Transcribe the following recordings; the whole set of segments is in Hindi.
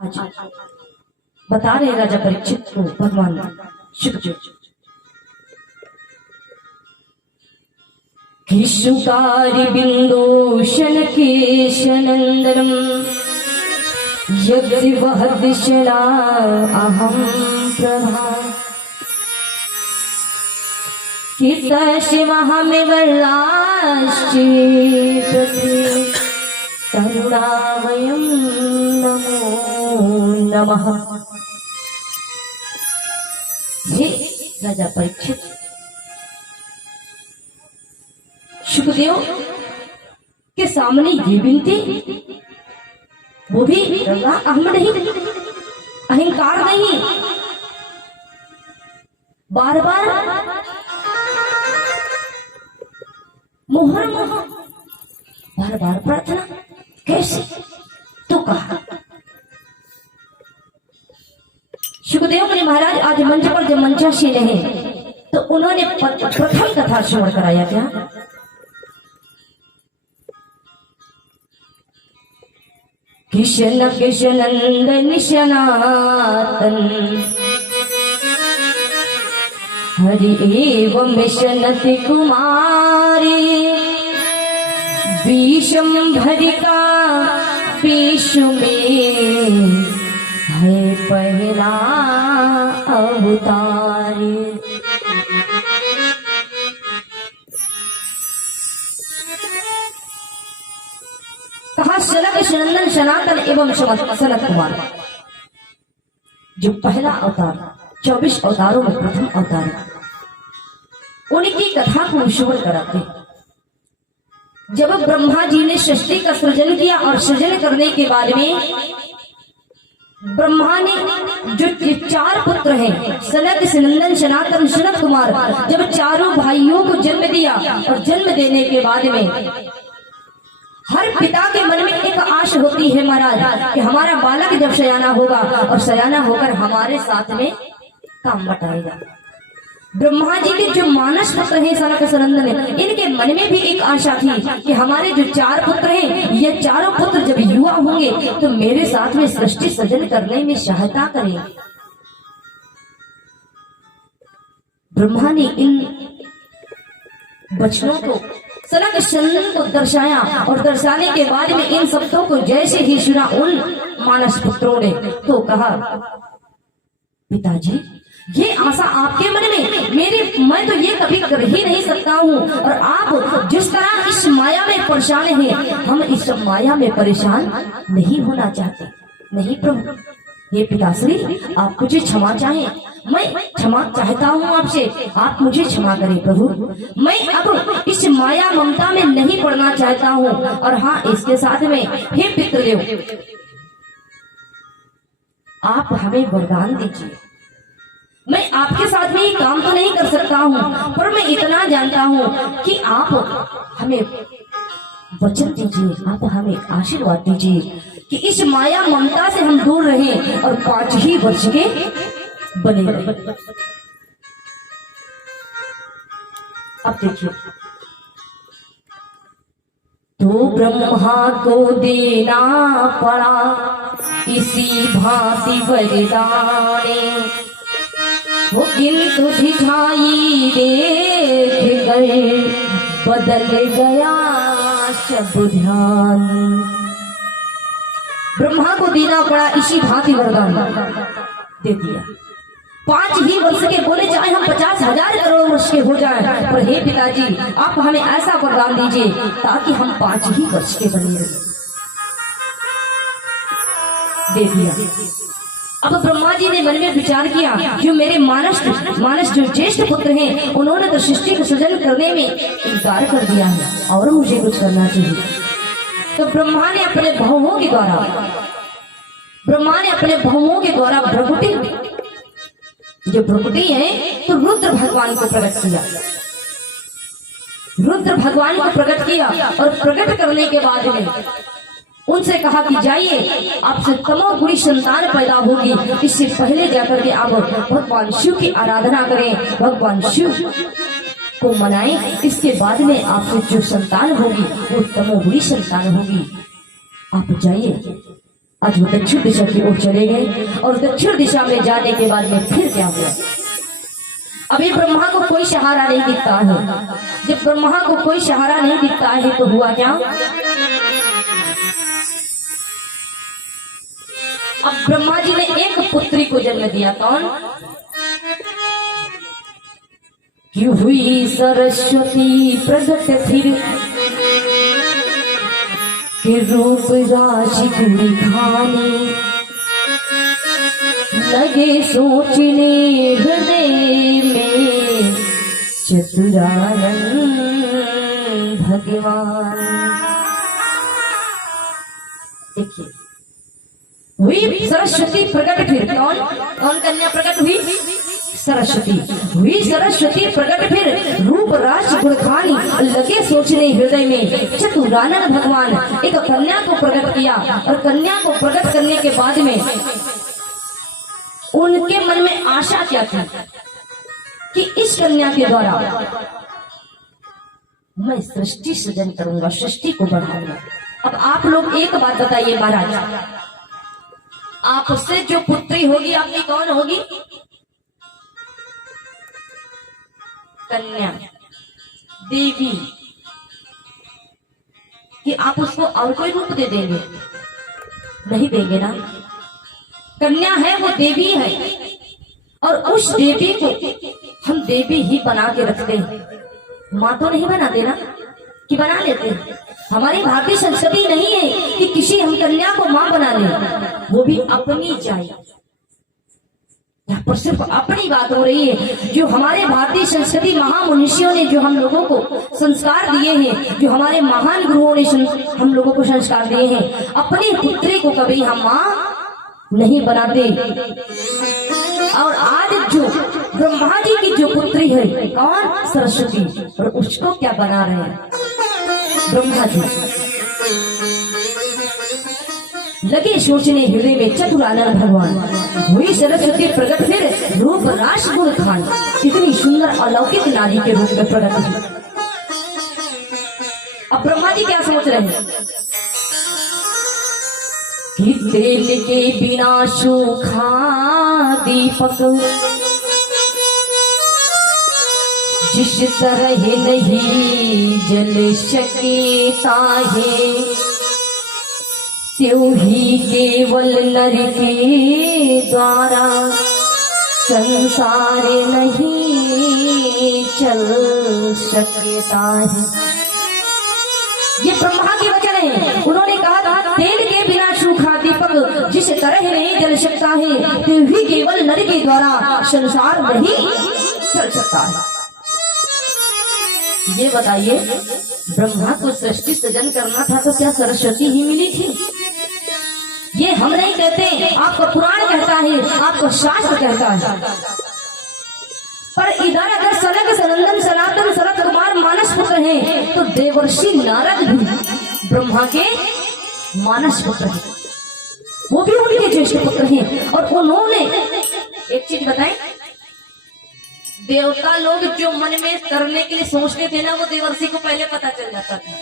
आज बता रहे राजा परीक्षित को भगवान शुक्र किशुकारी बिंदोशन केशनंदनम यज्ञ वहदिशला अहम प्रभा करुणावयं नमो नमः। हे राजा परीक्षित, शुकदेव के सामने ये विनती, वो भी अहम नहीं, अहंकार नहीं, बार बार मोहर बार बार प्रार्थना कैसे? तो कहा शुकदेव मुनि महाराज आज मंच पर जब मंचासी रहे तो उन्होंने प्रथम कथा श्रवण कराया। क्या? किशन किशनंदन सनातन हरि एवं मिशनति कुमारी विषंभरिका विश्व में है पहला अवतार। कहा सनक सनंदन सनातन एवं सनत कुमार, जो पहला अवतार 24 अवतारों में प्रथम अवतार, उनकी कथा को श्रवण कराते। जब ब्रह्मा जी ने सृष्टि का सृजन किया और सृजन करने के बाद में ब्रह्मा ने जो 4 पुत्र हैं, सनत सनंदन सनातन सनत कुमार, जब चारों भाइयों को जन्म दिया और जन्म देने के बाद में हर पिता के मन में एक आश होती है महाराज कि हमारा बालक जब सयाना होगा और सयाना होकर हमारे साथ में काम बटाएगा। ब्रह्मा जी के जो मानस पुत्र हैं सनक सनंदन, इनके मन में भी एक आशा थी कि हमारे जो 4 पुत्र हैं, ये चारों पुत्र जब युवा होंगे तो मेरे साथ में सृष्टि सृजन करने में सहायता करेंगे। ब्रह्मा ने इन वचनों को सनक सनंदन को दर्शाया और दर्शाने के बाद में इन शब्दों को जैसे ही सुना उन मानस पुत्रों ने तो कहा, पिताजी ये आशा आपके मन में, मैं तो ये कभी कर ही नहीं सकता हूँ, और आप जिस तरह इस माया में परेशान हैं, हम इस माया में परेशान नहीं होना चाहते। नहीं प्रभु, ये पिताश्री आप मुझे क्षमा चाहें, मैं क्षमा चाहता हूँ आपसे, आप मुझे क्षमा करें प्रभु। मैं अब इस माया ममता में नहीं पड़ना चाहता हूँ, और हाँ इसके साथ में हे पितृदेव आप हमें वरदान दीजिए। मैं आपके साथ में काम तो नहीं कर सकता हूँ, पर मैं इतना जानता हूँ कि आप हमें वचन दीजिए, आप हमें आशीर्वाद दीजिए कि इस माया ममता से हम दूर रहें और 5 ही वर्ष के बने रहे। अब देखिए, तो ब्रह्मा को देना पड़ा इसी भांति वरदाने, वो किंतु दिखाई देख कर बदल गया सब ध्यान। ब्रह्मा को देना पड़ा इसी भांति वरदान दे दिया। 5 ही वर्ष के बोले, चाहे हम 50,000 करोड़ वर्ष के हो जाएं, पर हे पिताजी आप हमें ऐसा वरदान दीजिए ताकि हम 5 ही वर्ष के बने रहे। दे दिया। अब ब्रह्मा जी ने मन में विचार किया, जो मेरे मानस जो ज्येष्ठ पुत्र हैं, उन्होंने तो सृष्टि को सृजन करने में इनकार कर दिया है और मुझे कुछ करना चाहिए। तो ब्रह्मा ने अपने भावों के द्वारा भ्रकुटी, जो भ्रकुटी है तो रुद्र भगवान को प्रकट किया। रुद्र भगवान को प्रकट किया और प्रकट करने के बाद में उनसे कहा कि जाइए आपसे तमोगुणी संतान पैदा होगी, इससे पहले जाकर के आप भगवान शिव की आराधना करें, भगवान शिव को मनाएं, इसके बाद में आपसे जो संतान होगी वो तमोगुणी संतान होगी। आप जाइए। आज वो दक्षिण दिशा की ओर चले गए और दक्षिण दिशा में जाने के बाद में फिर क्या हुआ? अभी ब्रह्मा को कोई सहारा नहीं दिखता है। जब ब्रह्मा को कोई सहारा नहीं दिखता है तो हुआ क्या? अब ब्रह्मा जी ने एक पुत्री को जन्म दिया। कौन? कि हुई सरस्वती प्रगट फिर के रूप राशि गुणी खाने, लगे सोचने हृदय में चतुरानंद भगवान। देखिए, हुई सरस्वती प्रकट फिर। कौन कौन कन्या प्रकट हुई? सरस्वती हुई। सरस्वती प्रकट फिर रूप राशि गुण खानी, लगे सोचने हृदय में चतुरानंद भगवान। एक कन्या को प्रकट किया और कन्या को प्रकट करने के बाद में उनके मन में आशा क्या थी कि इस कन्या के द्वारा मैं सृष्टि सृजन करूंगा, सृष्टि को बढ़ाऊंगा। अब आप लोग एक बात बताइए महाराज, आपसे जो पुत्री होगी आपकी कौन होगी? कन्या देवी। कि आप उसको और कोई रूप दे देंगे? नहीं देंगे ना। कन्या है वो देवी है और उस देवी को हम देवी ही बना के रखते हैं। माँ तो नहीं बनाते ना, कि बना लेते हैं। हमारी भारतीय संस्कृति नहीं है कि किसी हम कन्या को माँ बना ले, वो भी अपनी चाहिए। यहाँ पर सिर्फ अपनी बात हो रही है। जो हमारे भारतीय संस्कृति महामुनिषियों ने जो हम लोगों को संस्कार दिए हैं, जो हमारे महान गुरुओं ने हम लोगों को संस्कार दिए हैं, अपनी पुत्री को कभी हम माँ नहीं बनाते। और आज जो ब्रह्मा जी की जो पुत्री है कौन? सरस्वती। और उसको क्या बना रहे हैं? ब्रह्मा जी लगे सोचने हृदय में चतुरानंद भगवान। हुई सरस्वती प्रकट फिर रूप राश गुण खान। कितनी सुंदर अलौकिक नारी के रूप में प्रकट हुई। अब ब्रह्मा जी क्या सोच रहे हैं कि तेल के बिना सूखा दीपक जिस तरह नहीं जल सकता है, त्यों ही केवल नर के द्वारा संसार नहीं चल सकता है। ये ब्रह्मा के वचन है। उन्होंने कहा था तेल के बिना सूखा दीपक जिस तरह नहीं जल सकता है, त्यों ही केवल नर के द्वारा संसार नहीं चल सकता है। ये बताइए, ब्रह्मा को सृष्टि सृजन करना था तो क्या सरस्वती ही मिली थी? ये हम नहीं कहते, आपका पुराण कहता है, आपका शास्त्र कहता है। पर इधर अगर सनक सनंदन सनातन शरद कुमार मानस पुत्र हैं, तो देवर्षि नारद भी ब्रह्मा के मानस पुत्र हैं, वो भी उनके ज्येष्ठ पुत्र हैं। और उन्होंने एक चीज बताएं, देवता लोग जो मन में करने के लिए सोचते थे ना, वो देवर्षि को पहले पता चल जाता था।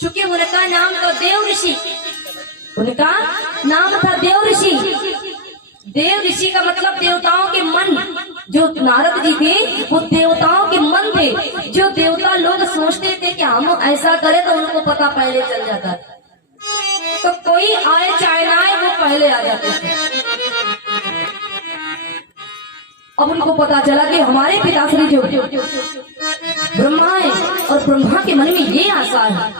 चूंकि उनका नाम था देव ऋषि, उनका नाम था देव ऋषि। देव ऋषि का मतलब देवताओं के मन। जो नारद जी थे वो देवताओं के मन थे। जो देवता लोग सोचते थे कि हम ऐसा करें, तो उनको पता पहले चल जाता था। तो कोई आए चाहे ना आए, वो पहले आ जाते थे। अब उनको पता चला कि हमारे पिताश्री जो ब्रह्मा है और ब्रह्मा के मन में ये आशा है,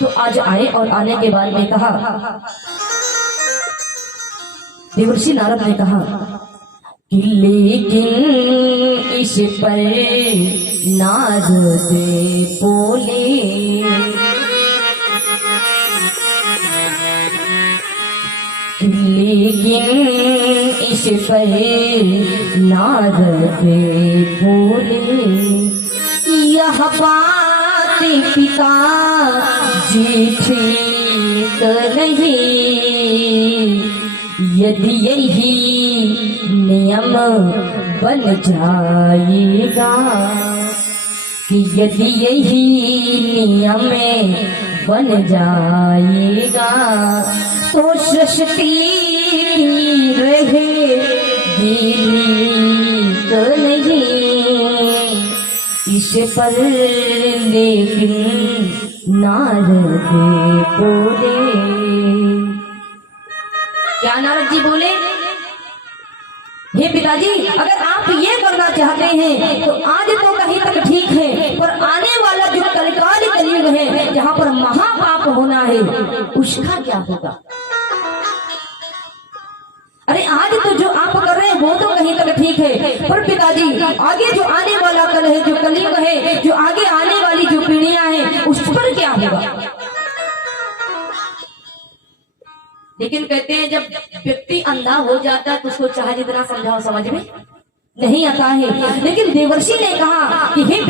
तो आज आए। और आने के बाद में कहा, देवर्षि नारद ने कहा कि लेकिन इस पर नारद बोले, लेकिन इस पर नारद बोले, यह बात पिता जी ठीक नहीं। यदि यही नियम बन जाएगा, कि यदि यही नियम बन जाएगा, तो सृष्टि की रहे तो नहीं इस पर, लेकिन नारद बोले। क्या नारद जी बोले? हे पिताजी, अगर आप ये करना चाहते हैं तो आज तो कहीं तक ठीक है, पर आने वाला जो कलकाल कलयुग है जहाँ पर महापाप होना है उसका क्या होगा? अरे आज तो जो आप कर रहे हैं वो तो कहीं तक ठीक है, पर पिताजी आगे जो आने वाला कल है, जो कलयुग है, जो आगे आने वाली जो पीढ़ियां हैं उस पर क्या होगा? लेकिन कहते हैं जब व्यक्ति अंधा हो जाता है तो उसको चाहे जितना समझाओ समझ में नहीं आता है। लेकिन देवर्षि ने कहा कि हे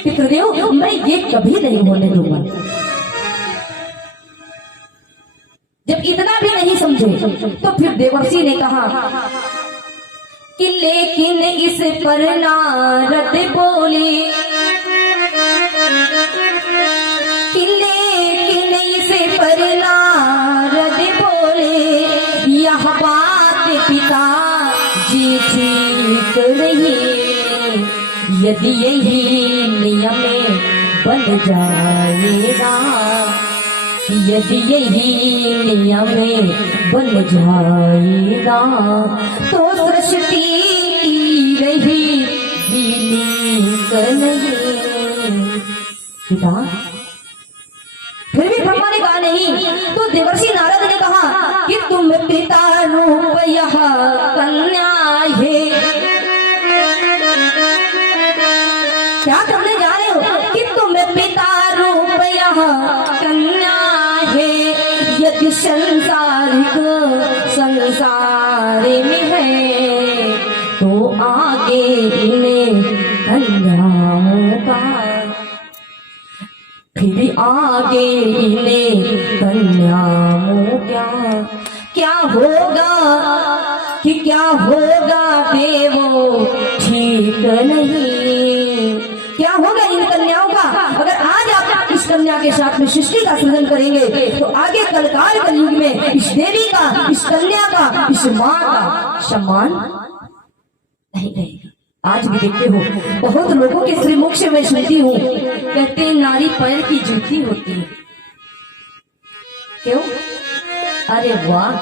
पितृदेव, मैं ये कभी नहीं होने दूंगा। जब इतना भी नहीं समझे तो फिर देवर्षि ने कहा कि लेकिन इस पर नारद बोले, कि लेकिन इस पर नारद बोले, यह बात पिता जी ठीक नहीं, यदि यही नियम बन जाएगा, यदि यही नियम बन जाएगा, तो सृष्टि की रही नहीं। पिता फिर भी ब्रह्मा ने कहा नहीं, तो देवर्षि नारद ने कहा कि तुम पिता रूप यह कन्या है, क्या करने जा रहे हो कि तुम पिता रूप यह कन्या है, यदि संसारिक संसार में है तो आगे इन्हें कन्याओं का, फिर आगे इन्हें कन्याओं क्या होगा, कि क्या होगा देवो ठीक नहीं, क्या होगा इन कन्याओं का? अगर आज आप इस कन्या के साथ में सृष्टि का सृजन करेंगे तो आगे कलकाल कलयुग में इस देवी का, इस कन्या का, इस माँ का सम्मान नहीं रहेगा। आज भी देखते हो बहुत लोगों के श्रीमुख से मैं सुनती हूँ, कहते हैं नारी पैर की जूती होती है। क्यों? अरे वाह,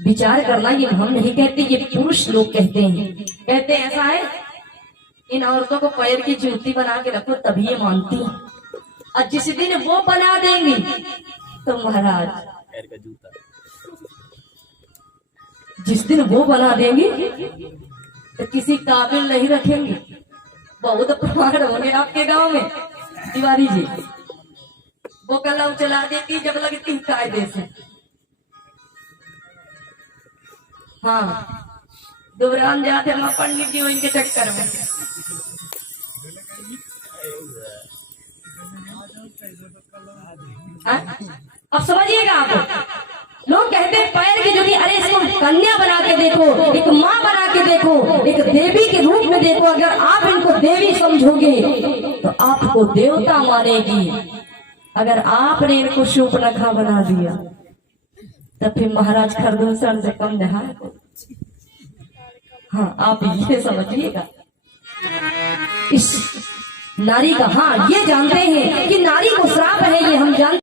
विचार करना, ये हम नहीं कहते, ये पुरुष लोग कहते हैं। कहते हैं ऐसा है, इन औरतों को पैर की जूती बना के रखो तभी ये मानती है, और जिस दिन वो बना देंगी तो महाराज पैर का जूता, जिस दिन वो बना देंगी तो किसी काबिल नहीं रखेंगे। बहुत प्रमाण होंगे आपके गांव में। तिवारी जी वो कलम चला देती जब लगती कायदे से। हाँ, दुबरान जाते हम पंडित जी इनके चक्कर में। अब समझिएगा आप, लोग कहते हैं पैर की जूती, अरे इसको कन्या बना के देखो, एक माँ बना के देखो, एक देवी के रूप में देखो। अगर आप इनको देवी समझोगे तो आपको देवता मानेगी। अगर आपने इनको शूर्पणखा बना दिया तब फिर महाराज खरदूषण से कम नहाए। हाँ, आप ये समझिएगा इस नारी का। हाँ, ये जानते हैं कि नारी को श्राप है, ये हम जानते